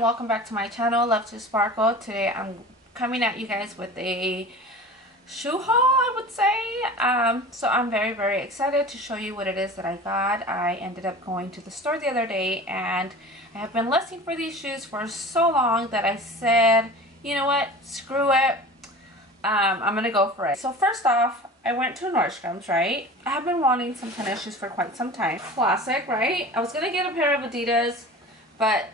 and welcome back to my channel, Love2Sparkle. Today I'm coming at you guys with a shoe haul, I would say. So I'm very excited to show you what it is that I got. I ended up going to the store the other day and I have been listing for these shoes for so long that I said, you know what, screw it. I'm gonna go for it. So first off, I went to Nordstrom's, right? I have been wanting some tennis shoes for quite some time. Classic, right? I was gonna get a pair of Adidas, but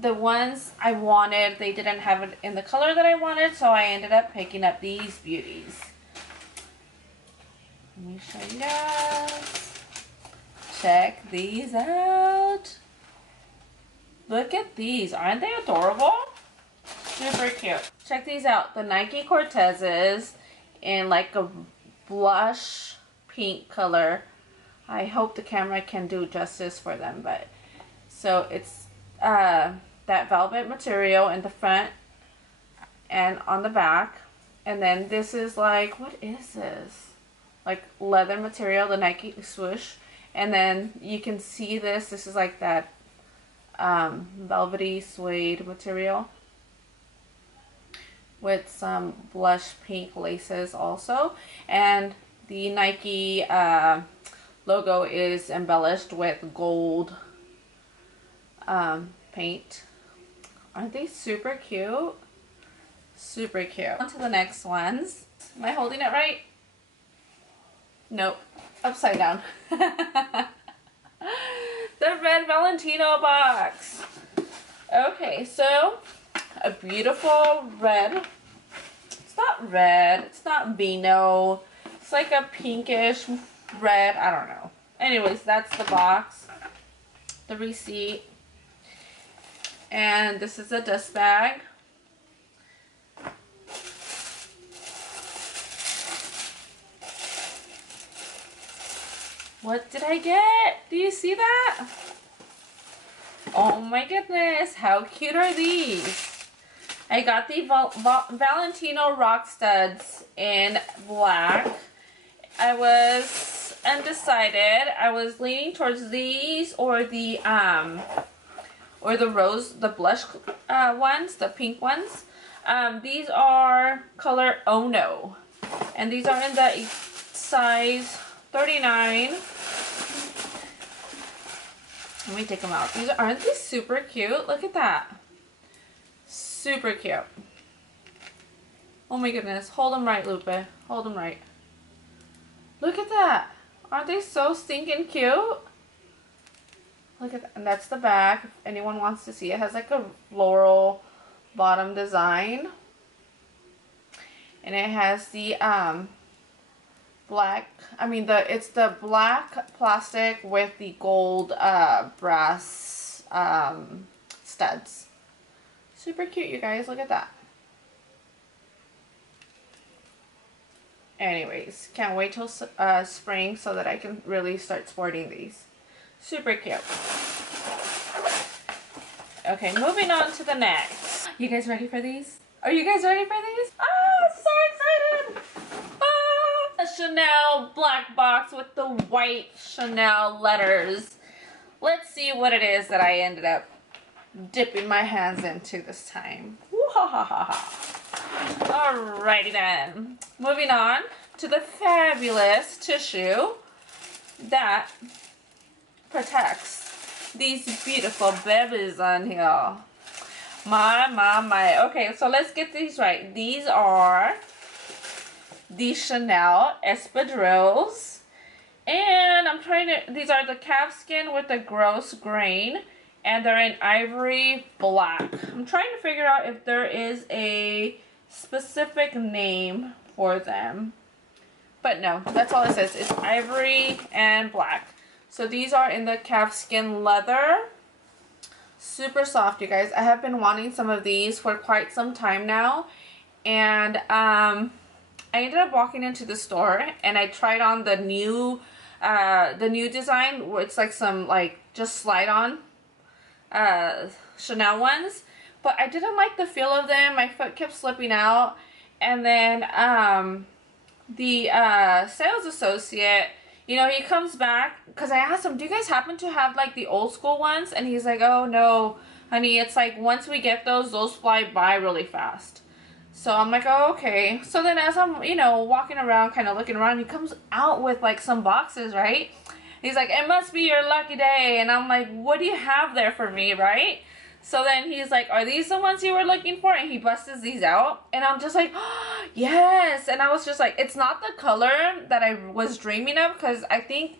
the ones I wanted, they didn't have it in the color that I wanted, so I ended up picking up these beauties. Let me show you guys. Check these out. Look at these. Aren't they adorable? Super cute. Check these out. The Nike Cortezes in like a blush pink color. I hope the camera can do justice for them, but so it's that velvet material in the front and on the back, and then this is like, what is this, like leather material, the Nike swoosh, and then you can see this is like that velvety suede material with some blush pink laces also, and the Nike logo is embellished with gold paint. Aren't they super cute? Super cute. On to the next ones. Am I holding it right? Nope. Upside down. The red Valentino box. Okay, so a beautiful red. It's not red. It's not vino. It's like a pinkish red. I don't know. Anyways, that's the box. The receipt. And this is a dust bag. What did I get? Do you see that? Oh my goodness, how cute are these? I got the Valentino Rock Studs in black. I was undecided. I was leaning towards these or the rose, the blush ones, the pink ones. These are color Oh No, and these are in the size 39. Let me take them out. Aren't these super cute? Look at that. Super cute. Oh my goodness. Hold them right, Lupe. Hold them right. Look at that. Aren't they so stinking cute? Look at that. And that's the back. If anyone wants to see, it has like a floral bottom design. And it has the black, it's the black plastic with the gold brass studs. Super cute, you guys. Look at that. Anyways, can't wait till spring so that I can really start sporting these. Super cute. Okay, moving on to the next. You guys ready for these? Are you guys ready for these? Ah, so excited! Ah, a Chanel black box with the white Chanel letters. Let's see what it is that I ended up dipping my hands into this time. Alrighty then. Moving on to the fabulous tissue that protects these beautiful babies on here. My. Okay, so let's get these right. These are the Chanel Espadrilles, and these are the calfskin with the gross grain, and they're in ivory black. I'm trying to figure out if there is a specific name for them, but no, that's all it says. It's ivory and black. So these are in the calfskin leather. Super soft, you guys. I have been wanting some of these for quite some time now, and I ended up walking into the store and I tried on the new design where it's like some just slide on Chanel ones, but I didn't like the feel of them. My foot kept slipping out, and then the sales associate, you know, he comes back because I asked him, do you guys happen to have like the old school ones? And he's like, oh no, honey, it's like once we get those fly by really fast. So I'm like, oh, okay. So then as I'm, you know, walking around, kind of looking around, he comes out with like some boxes, right? He's like, it must be your lucky day. And I'm like, what do you have there for me, right? So then he's like, are these the ones you were looking for? And he busts these out. And I'm just like, oh, yes. And I was just like, it's not the color that I was dreaming of, because I think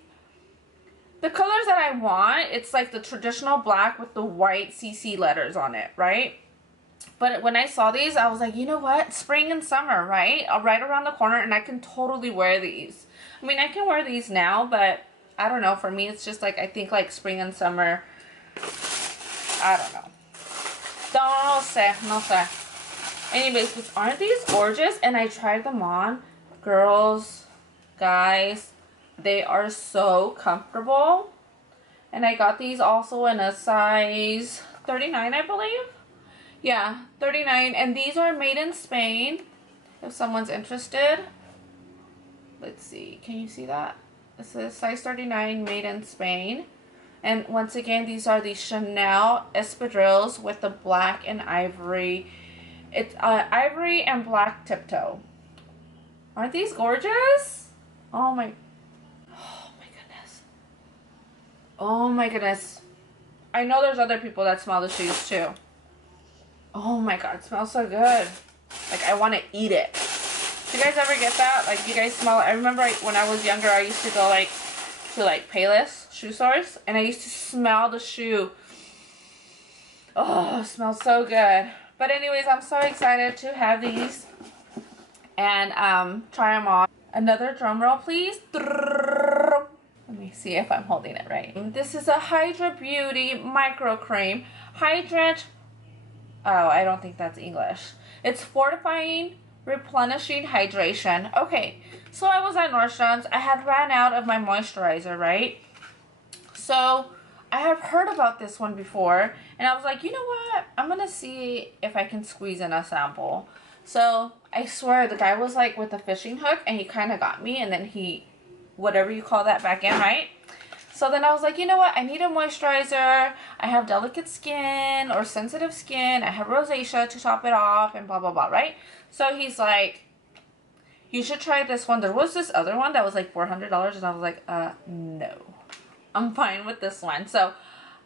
the colors that I want, it's like the traditional black with the white CC letters on it, right? But when I saw these, I was like, you know what? Spring and summer, right? Right around the corner, and I can totally wear these. I mean, I can wear these now, but I don't know. For me, it's just like, I think like spring and summer. I don't know. No sé. Anyways, but aren't these gorgeous? And I tried them on. Girls, guys, they are so comfortable. And I got these also in a size 39, I believe. Yeah, 39. And these are made in Spain, if someone's interested. Let's see. Can you see that? It says size 39, made in Spain. And once again, these are the Chanel Espadrilles with the black and ivory. It's ivory and black tiptoe. Aren't these gorgeous? Oh my goodness. Oh my goodness. I know there's other people that smell the shoes too. Oh my god, it smells so good. Like, I want to eat it. Do you guys ever get that? Like, you guys smell it? I remember when I was younger, I used to go like to like Payless shoe stores, and I used to smell the shoe. Oh, it smells so good. But anyways, I'm so excited to have these and try them on. Another drum roll, please. Let me see if I'm holding it right. This is a Hydra Beauty micro cream. Hydrant. Oh, I don't think that's English. It's fortifying, replenishing hydration. Okay, so I was at Nordstrom's. I had ran out of my moisturizer, right? So I have heard about this one before, and I was like, you know what? I'm gonna see if I can squeeze in a sample. So I swear the guy was like with a fishing hook, and he kind of got me, and then he, whatever you call that, back in, right? So then I was like, you know what? I need a moisturizer. I have delicate skin or sensitive skin. I have rosacea to top it off and blah, blah, blah, right? So he's like, you should try this one. There was this other one that was like $400, and I was like, no. I'm fine with this one. So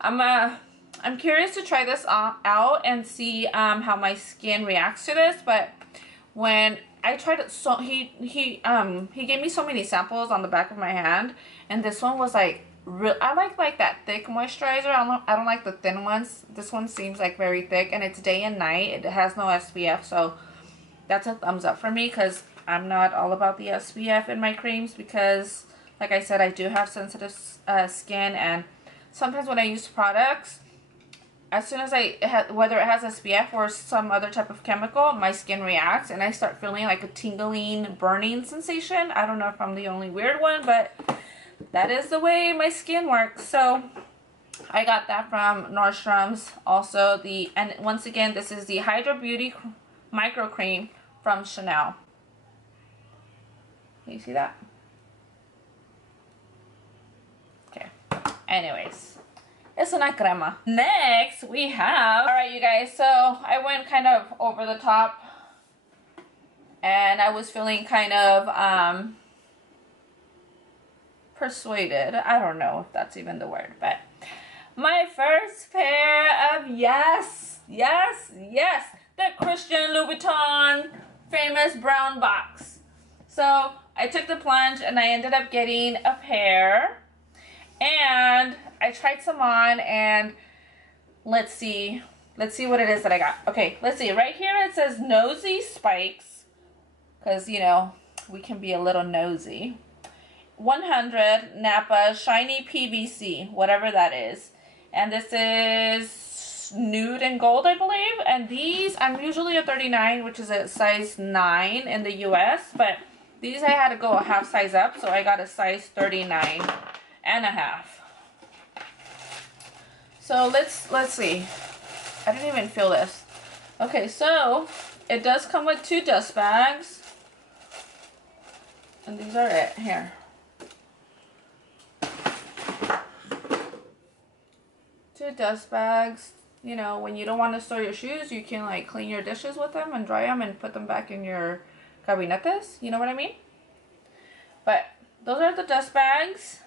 I'm curious to try this out and see how my skin reacts to this. But when I tried it, so he gave me so many samples on the back of my hand, and this one was like I like that thick moisturizer. I don't like the thin ones. This one seems like very thick, and it's day and night. It has no SPF, so that's a thumbs up for me, because I'm not all about the SPF in my creams, because like I said, I do have sensitive skin, and sometimes when I use products, as soon as whether it has SPF or some other type of chemical, my skin reacts, and I start feeling like a tingling, burning sensation. I don't know if I'm the only weird one, but that is the way my skin works. So I got that from Nordstrom's. Also, and once again, this is the Hydra Beauty Micro Cream from Chanel. Can you see that? Okay. Anyways, it's una crema. Next, we have... Alright, you guys. So, I went kind of over the top. And I was feeling kind of... persuaded. I don't know if that's even the word, but my first pair of the Christian Louboutin famous brown box. So I took the plunge and I ended up getting a pair, and I tried some on, and let's see what it is that I got. Okay, let's see. Right here it says NOSY spikes, because you know we can be a little nosy. 100 NAPPA shiny PVC, whatever that is. And this is nude and gold, I believe. And these, I'm usually a 39, which is a size 9 in the US. But these I had to go a half size up, so I got a size 39 and a half. So let's see. I didn't even feel this. Okay, so it does come with 2 dust bags. And these are it. Here. 2 dust bags. you know, when you don't want to store your shoes, you can like clean your dishes with them and dry them and put them back in your gabinetes. You know what I mean? But those are the dust bags.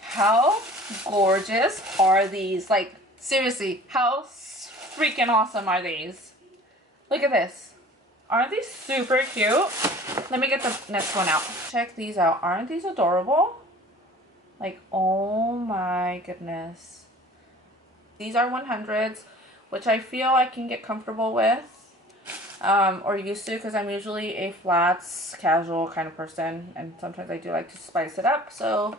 How gorgeous are these? Like, seriously, how freaking awesome are these? Look at this. Aren't these super cute? Let me get the next one out. Check these out. Aren't these adorable? Like, oh my goodness. These are 100s, which I feel I can get comfortable with. Or used to, because I'm usually a flats, casual kind of person. And sometimes I do like to spice it up. So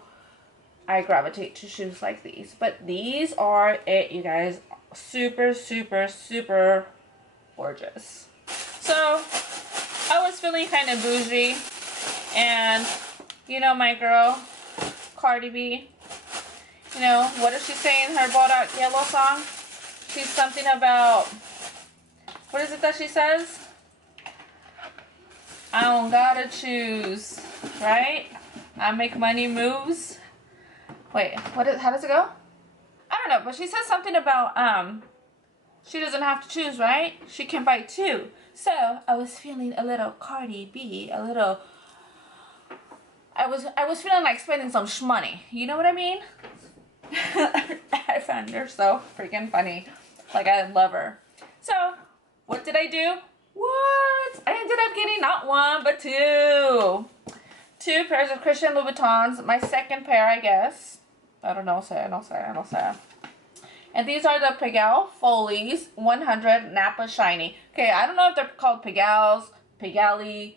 I gravitate to shoes like these. But these are it, you guys. Super, super, super gorgeous. So I was feeling kind of bougie. And, you know, my girl, Cardi B, you know, what does she say in her Bodak Yellow song? She's something about, what is it that she says? I don't gotta choose, right? I make money moves. Wait, how does it go? I don't know, but she says something about, she doesn't have to choose, right? She can buy two. So, I was feeling a little Cardi B, a little, I was feeling like spending some shmoney. You know what I mean? I found her so freaking funny. Like, I love her. So, what did I do? What? I ended up getting not one, but two. Two pairs of Christian Louboutins. My second pair, I guess. I don't know, say. And these are the PIGALLE FOLLIES 100 NAPPA Shiny. Okay, I don't know if they're called PIGALLES, PIGALLE,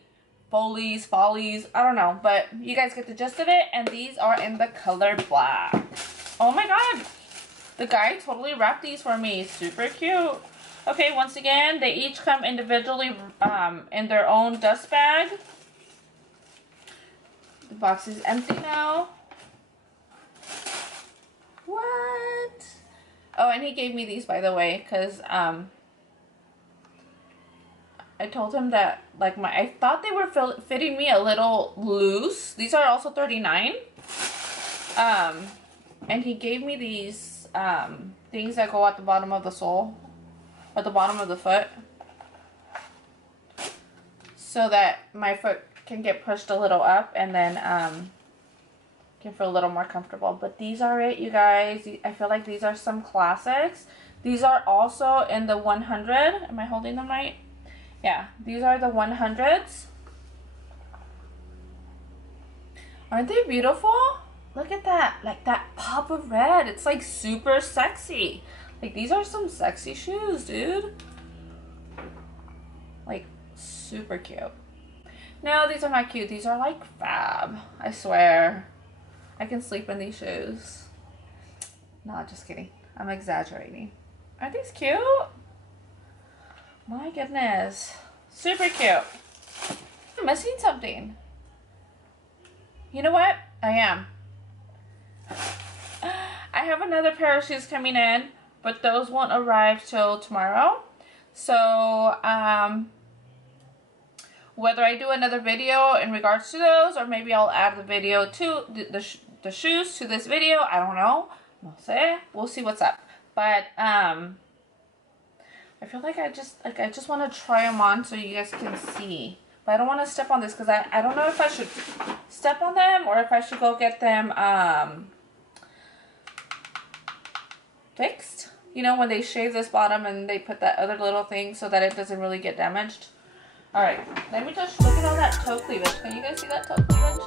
FOLLIES, I don't know. But you guys get the gist of it. And these are in the color black. Oh my god. The guy totally wrapped these for me. Super cute. Okay, once again, they each come individually in their own dust bag. The box is empty now. What? Oh, and he gave me these, by the way, because I told him that, like, I thought they were fitting me a little loose. These are also 39. And he gave me these things that go at the bottom of the sole, at the bottom of the foot, so that my foot can get pushed a little up and then can feel a little more comfortable. But these are it, you guys. I feel like these are some classics. These are also in the 100. Am I holding them right? Yeah, these are the 100s. Aren't they beautiful? Look at that, like that pop of red. It's like super sexy. Like, these are some sexy shoes, dude. Like, super cute. No, these are not cute. These are like fab. I swear. I can sleep in these shoes. No, just kidding. I'm exaggerating. Aren't these cute? My goodness. Super cute. I'm missing something. You know what? I am. I have another pair of shoes coming in, but those won't arrive till tomorrow. So, whether I do another video in regards to those, or maybe I'll add the video to the shoes to this video. I don't know. We'll see what's up. But I feel like I just want to try them on so you guys can see. But I don't want to step on this because I don't know if I should step on them or if I should go get them fixed. You know, when they shave this bottom and they put that other little thing so that it doesn't really get damaged. Alright, let me just look at all that toe cleavage. Can you guys see that toe cleavage?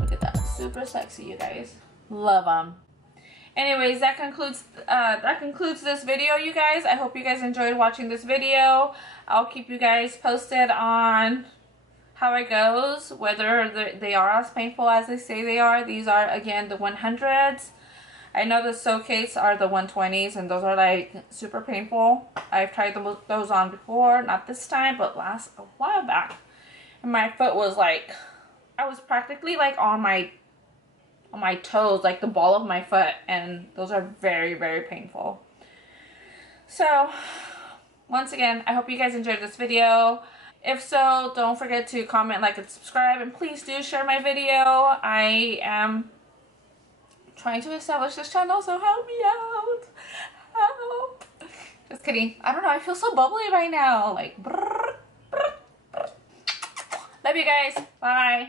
Look at that. Super sexy, you guys. Love them. Anyways, that concludes this video, you guys. I hope you guys enjoyed watching this video. I'll keep you guys posted on how it goes, whether they are as painful as they say they are. These are, again, the 100s. I know the Showcase are the 120s, and those are like super painful. I've tried those on before, not this time, but a while back. And my foot was like, I was practically like on my toes, like the ball of my foot, and those are very, very painful. So, once again, I hope you guys enjoyed this video. If so, don't forget to comment, like, and subscribe, and please do share my video. I am trying to establish this channel, so help me out. kidding. I don't know. I feel so bubbly right now. Like, brrr, brrr, brrr. Love you guys. Bye.